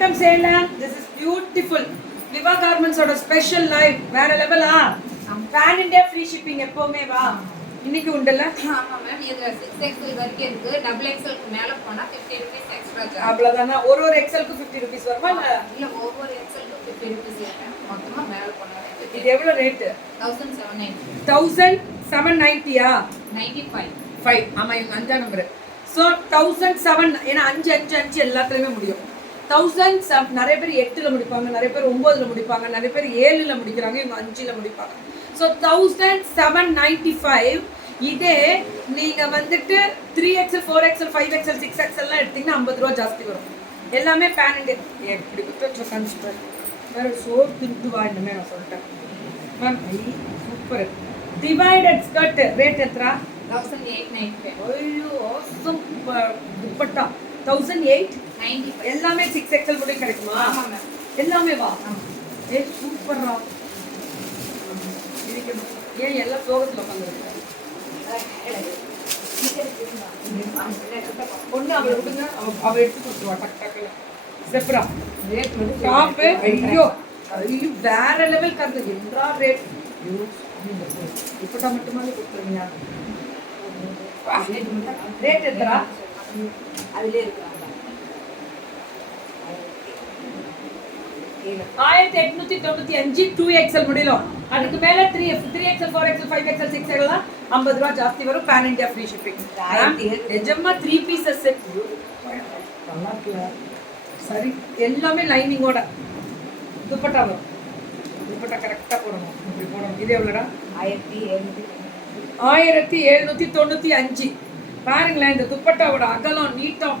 வணக்கம் Salem. This is beautiful. Viva Garments ஓட special live வேற லெவலா. பேன் இந்தியா ஃப்ரீ ஷிப்பிங் எப்பவுமே வா. இன்னைக்கு உண்டல்ல? ஆமா மேம். இதுல 6XL வரைக்கும் இருக்கு. டபுள் எக்ஸ்எல் க்கு மேல போனா 50 ரூபீஸ் எக்ஸ்ட்ரா சார்ஜ். அவ்வளவுதானா? ஒரு எக்ஸ்எல் க்கு 50 ரூபீஸ் வருமா? இல்ல ஒவ்வொரு எக்ஸ்எல் க்கு 50 ரூபீஸ் மேம். மொத்தமா மேல போனா இது எவ்வளவு ரேட்? 1790. 1790யா? 95. 5. ஆமா இவங்க அஞ்சா நம்பர். சோ 1007 ஏனா 5 5 5 எல்லாத்துலயுமே முடியும். 1007 நிறைய பேர் 8ல முடிப்பாங்க, நிறைய பேர் 9ல முடிப்பாங்க, நிறைய பேர் 7ல முடிக்கறாங்க, இவங்க 5ல முடிப்பாங்க. சோ 1795. இதே நீங்க வந்துட்டு 3XL 4XL 5XL 6XL எல்லாம் எடுத்தீங்கன்னா 50 ரூபாய் ஜாஸ்தி வரும். எல்லாமே பேன் இந்தியா. எப்படி குத்த கன்ஸ்ட்ரக்ட் வேற சோ திருட்டுவா இன்னமே நான் சொல்லிட்டேன் ma'am. Super. Divided skirt rate எத்ரா? 1895. ஐயோ சூப்பர். துப்பட்டா 1895. எல்லாமே 6XL முடிய கிடைக்குமா? ஆமா மேம். எல்லாமே வா. சூப்பர்ரா. இதுக்கு ஏன் எல்லாம் சோகத்துல உட்காந்துருக்கு? ஒண்ணு அவளை விடுங்க, அவ எடுத்து கொடுத்துருவா டக் டக்குல. செப்ரா ரேட் வந்து டாப். ஐயோ ஐயோ வேற லெவல் கருது. என்றா ரேட் இப்பட்டா மட்டுமாவே கொடுத்துருவீங்க. ரேட் எத்தரா? அதுல இருக்காங்க 1895 2XL முடியலும். அதுக்கு மேல 3XL 4XL 5XL 6XL எல்லாம் 50 ரூபாய் ஜாஸ்தி வரும். Pan India free shipping. நிஜமா 3 பீசஸ் செட் நல்லா இருக்குல. சரி எல்லாமே லைனிங்கோட துப்பட்டா வரும். துப்பட்டா கரெக்டா போடணும். இப்படி போடணும். இது எவ்வளவுடா? 1795. பாருங்களேன் இந்த துப்பட்டாவோட அகலம் நீட்டம்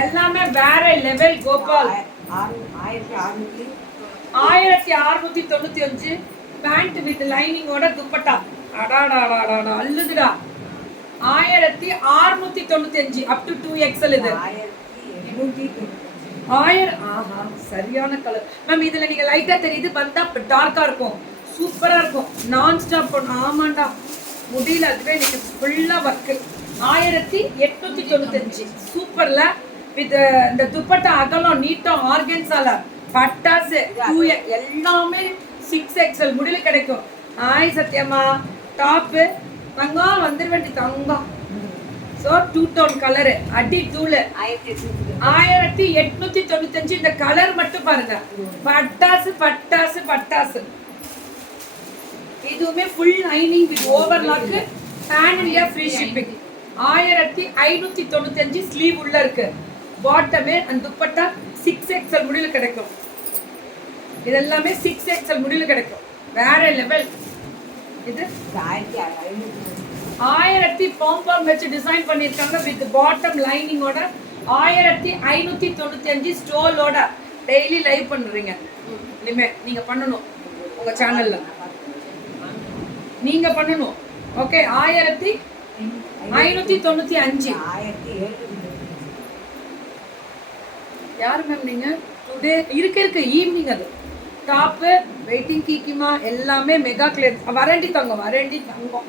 எல்லாமே வேற லெவல். கோபால் 1695. பேண்ட் வித் லைனிங்கோட துப்பட்டா அடாடாடாடா அல்லுதுடா. 1695 அப் டு 2XL. இது 1000. ஆஹா சரியான கலர் மேம். இதுல நீங்க லைட்டா தெரியுது, வந்தா டார்க்கா இருக்கும், சூப்பரா இருக்கும். நான் ஸ்டாப் பண்ண. ஆமாண்டா முடியல. அதுவே இன்னைக்கு ஃபுல்லா ஒர்க். 1895 சூப்பர்ல. வித் இந்த துப்பட்டா அகலம் நீட்டம் ஆர்கன்ஸால பட்டாசு எல்லாமே 6XL முடியல கிடைக்கும். ஆய் சத்யமா டாப்பு தங்கம் வந்துட வேண்டி தங்கம். ஸோ 2 டோன் கலரு அடி தூள் 1895. இந்த கலர் மட்டும் பாருங்க பட்டாசு பட்டாசு பட்டாசு. இதுவுமே full lining with overlock. Pan India free shipping. 1595 sleeve உள்ள இருக்கு. பாட்டமே அந்த துப்பட்டா 6XL முடியல கிடைக்கும். இதெல்லாமே 6XL முடியல கிடைக்கும். வேற லெவல். இது 1000 பாம் வச்சு டிசைன் பண்ணிருக்காங்க வித் பாட்டம் லைனிங்கோட. 1595 ஸ்டோலோட. டெய்லி லைவ் பண்றீங்க இனிமே நீங்க பண்ணணும் உங்க சேனல்ல. நீங்க பண்ணணும். ஓகே 1595. யாரு மேம் நீங்க? டுடே இருக்கு ஈவினிங். அது டாப்பு வெயிட்டிங் கீக்கிமா எல்லாமே மெகா கிளியர். வரண்டி தங்கம் வரண்டி தங்கம்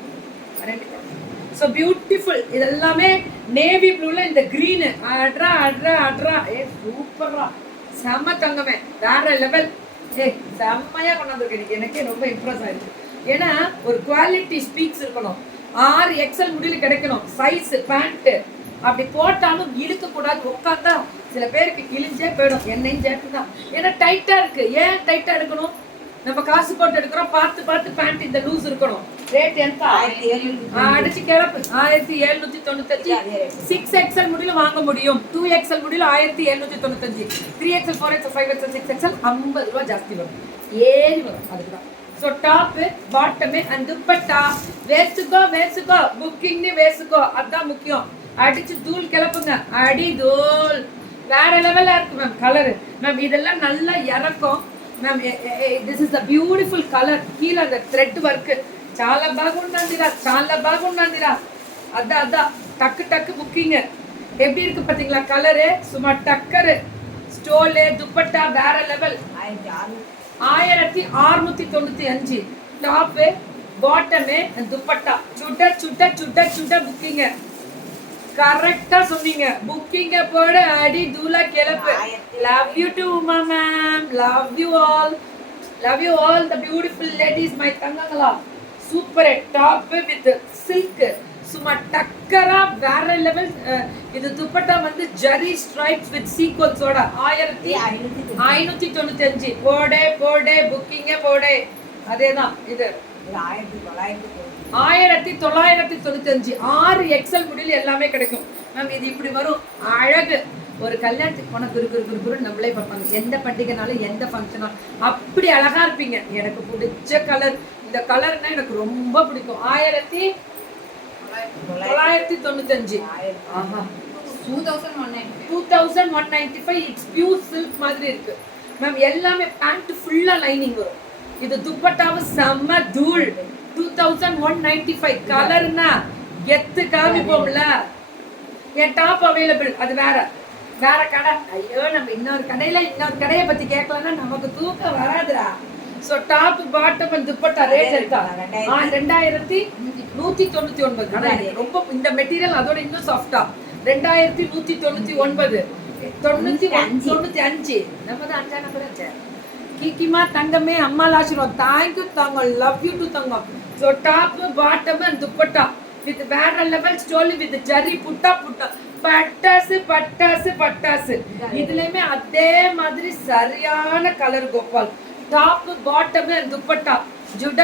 வரண்டி தங்கம். So beautiful. இதெல்லாமே நேவி ப்ளூல இந்த கிரீனு அட்ரா அட்ரா அட்ரா. சூப்பரா செம்ம தங்கமே வேற லெவல். செம்மையா கொண்டாந்துருக்கு. எனக்கே ரொம்ப இம்ப்ரெஸ் ஆயிடுச்சு. ஏன்னா ஒரு குவாலிட்டி ஸ்பீக்ஸ் இருக்கணும். 6XL முடியல கிடைக்கணும். சைஸ் பேண்ட் அப்படி போட்டாலும் இழுக்க கூடாது. உட்காந்தா சில பேருக்கு கிழிஞ்சே போயிடும். என்னையும் சேர்த்துதான். ஏன்னா டைட்டா இருக்கு. ஏன் டைட்டா எடுக்கணும்? நம்ம காசு போட்டு எடுக்கிறோம். பார்த்து பார்த்து பேண்ட் இந்த லூஸ் இருக்கணும். ரேட் ఎంత? அடிச்சு கிளப்பு 1795. 6XL முடியல வாங்க முடியும். 2XL முடியல 1795. 3XL 4XL 5XL 6XL 50 ரூபாய் ஜாஸ்தி வரும். ஏறி வரும். அதுக்குதான். ஸோ டாப்பு பாட்டமே அண்ட் துப்பட்டா வேசுக்கோ புக்கிங்னு வேசுக்கோ. அதுதான் முக்கியம். அடிச்சு தூள் கிளப்புங்க. அடி தூள் வேற லெவலா இருக்கு மேம். கலரு மேம் இதெல்லாம் நல்லா இறக்கும் ma'am. This is a beautiful colour. கீழே அந்த த்ரெட் ஒர்க்கு చాలా బాగుందందిరా. அதான் டக்கு டக்கு புக்கிங். எப்படி இருக்கு பாத்தீங்களா கலரு? சும்மா டக்கரு. ஸ்டோலு துப்பட்டா வேற லெவல். 1695 டாப்பு பாட்டமே துப்பட்டா சுட்ட சுட்ட சுட்ட சுட்ட புக்கிங். கரெக்டா சொன்னீங்க. புக்கிங்க போட அடி தூளா கிளப்பு. Love you to Uma ma'am. Love you all. Love you all the beautiful ladies my தங்கங்களா. Super top with silk. சும்மா டக்கரா வேற லெவல். இது துப்பட்டா வந்து ஜரி ஸ்ட்ரைப்ஸ் வித் சீக்வன்ஸோட 1595. போடே போடே புக்கிங்க போடே. அதேதான் இது 1995. 6 XL முடியல எல்லாமே கிடைக்கும் மேம். இது இப்படி வரும். அழகு. ஒரு கல்யாணத்துக்கு போன குரு நம்மளே பார்ப்பாங்க. எந்த பண்டிகைனாலும் எந்த ஃபங்க்ஷனாலும் அப்படி அழகா இருப்பீங்க. எனக்கு பிடிச்ச கலர் இந்த கலர்னா எனக்கு ரொம்ப பிடிக்கும். 1995. ஆஹா 2195. இட்ஸ் பியூர் சில்க் மாதிரி இருக்கு மேம். எல்லாமே பேண்ட் ஃபுல்லா லைனிங் வரும். இது துப்பட்டாவு செம்ம தூள். 2195 கலர்னா கெத்து காமிப்போம்ல. என் டாப் அவைலபிள். அது வேற கடை. ஐயோ நம்ம இன்னொரு கடையை பத்தி கேட்கலன்னா நமக்கு தூக்கம் வராதுடா. So top bottom and dupatta rate இருக்கா 2199. ஆனா ரொம்ப இந்த மெட்டீரியல் அதோட இன்னும் சாஃப்டா 2199. 95 நம்ம தான் 5 நம்பர் ஆச்சு. கிக்கிமா தங்கமே அம்மாள் ஆசீர்வாதம். தேங்க்யூ தங்கம். லவ் யூ டு தங்கம். So top bottom and dupatta with வேற level stole with zari butta பட்டாசு. இதுலயுமே அதே மாதிரி சரியான கலர் கோபால். டாப் பாட்டம் அண்ட் துப்பட்டா ஜுட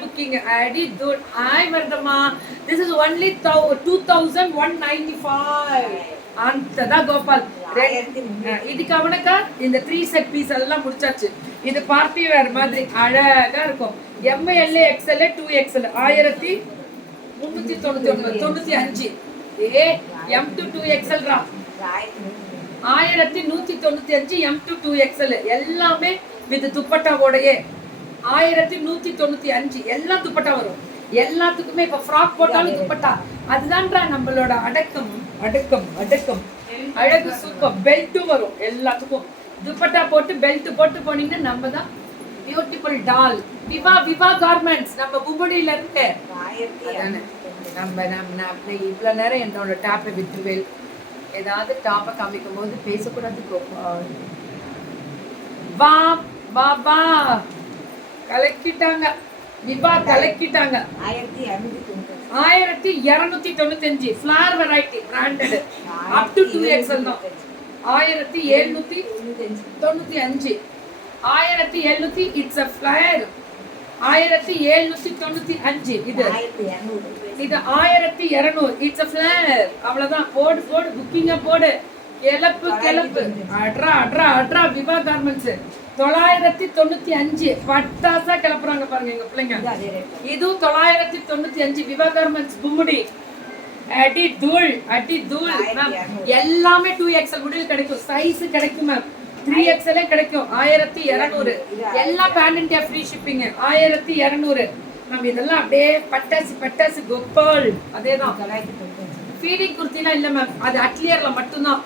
புக்கிங் அடி தூள். ஆய் வருதமா. This is only 2195. அந்ததான் கோபால். இதுக்கு அவனுக்கா இந்த 3 செட் பீஸ் எல்லாம் முடிச்சாச்சு. இது பார்ட்டி வேர் மாதிரி அழகா இருக்கும். ML XL 2XL 1399. M2 2XL ரா 1195. M2 2XL எல்லாமே வித் துப்பட்டாவோடயே 1195. எல்லாம் துப்பட்டா வரும். எல்லாத்துக்குமே இப்ப ஃப்ராக் போட்டாலும் துப்பட்டா. அதுதான்டா நம்மளோட அடக்கம். அழகு சூப்பர். பெல்ட்டும் வரும் எல்லாத்துக்கும். துப்பட்டா போட்டு பெல்ட் போட்டு போனீங்கன்னா நம்ம தான் பியூட்டிஃபுல் டால். விவா கார்மெண்ட்ஸ் நம்ம பும்படியில இருக்கு. நம்ம இவ்வளவு நேரம் என்னோட டாப்பை விட்டுவேல். ஏதாவது டாப்பை காமிக்கும் போது பேசக்கூடாது. வா கலக்கிட்டாங்க. விவா கலக்கிட்டாங்க. 1295. Flower variety branded up to 2XL தான். 1795. 1700. It's a flare. 1795. இது 1200. It's a flare. அவ்வளவுதான். போடு புக்கிங்க போடு. கிளப்பு. அட்ரா விவா கார்மெண்ட்ஸ் 995. பட்டாசா கிளப்புறாங்க பாருங்க எங்க பிள்ளைங்க. இதுவும் 995. விவா கார்மெண்ட்ஸ் பும்முடி. அடி தூள். மேம் எல்லாமே 2XL முடிவில் கிடைக்கும். சைஸ் கிடைக்கும் மேம். 3XL கிடைக்கும். 1200. எல்லா pan India free shipping. 1200 ma'am. இதெல்லாம் அப்படியே பட்டாசு கோபால். அதேதான். ஃபீடிங் குர்த்திலாம் இல்ல மேம். அது அட்லியர்ல மட்டும்தான்.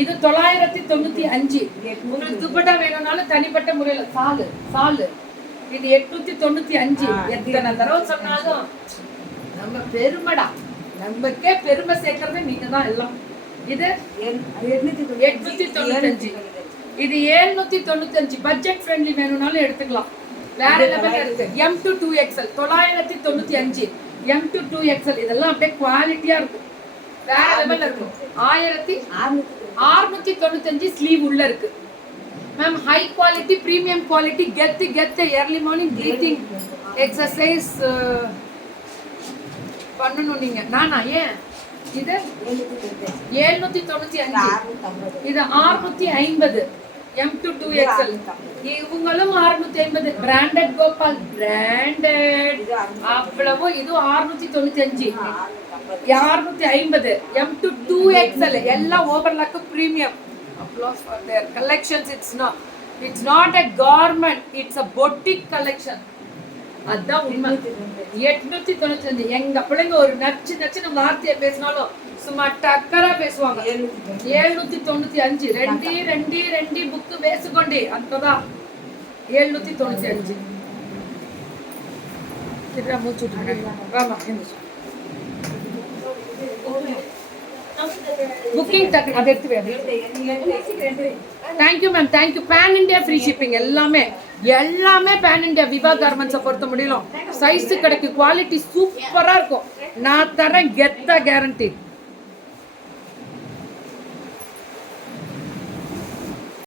இது 995. உங்களுக்கு துப்பட்டா வேணும்னாலும் தனிப்பட்ட முறையில சாலு. இது 895. எத்தனை தடவை சொன்னாலும் நம்ம பெருமைடா. நமக்கே பெருமை சேர்க்கறது நீங்க தான் எல்லாம். இது 895. இது 795. பட்ஜெட் ஃப்ரெண்ட்லி வேணும்னாலும் எடுத்துக்கலாம். வேற லெவல்ல இருக்கு. M2 2XL 995. M2 2XL இதெல்லாம் அப்படியே குவாலிட்டியா இருக்கும். வேற லெவல்ல இருக்கும். 1695. ஸ்லீவ் உள்ள இருக்கு ma'am. High quality premium quality. கெத்து early morning breathing எக்ஸசைஸ் பண்ணணும் நீங்க. நானா ஏன் இது 795. இது 650. M2 2XL. இவங்களும் 650. பிராண்டட் கோபால். பிராண்டட் அவ்வளவு. இது 695. 650. M2 2XL எல்லாம் overlock premium. applause for their collections. It's not a garment, it's a boutique collection. அதான் உண்மை. 895. எங்க பிள்ளைங்க ஒரு நச்சுன்னு வார்த்தையை பேசினாலும் சும்மா டக்கரா பேசுவாங்க. 795. ரெண்டு புக்கு வேசுகொண்டே அந்ததான் 795. மூச்சு விட்டுருங்க. புக்கிங் டக்கு அதை எடுத்து வேறு. Thank you ma'am, thank you. Pan India free shipping எல்லாமே பேன் இண்டியா விவா கார்மெண்ட்ஸை பொறுத்த முடியலும் சைஸு கிடைக்கும், குவாலிட்டி சூப்பராக இருக்கும். நான் தரேன் கெத்தா கேரண்டி.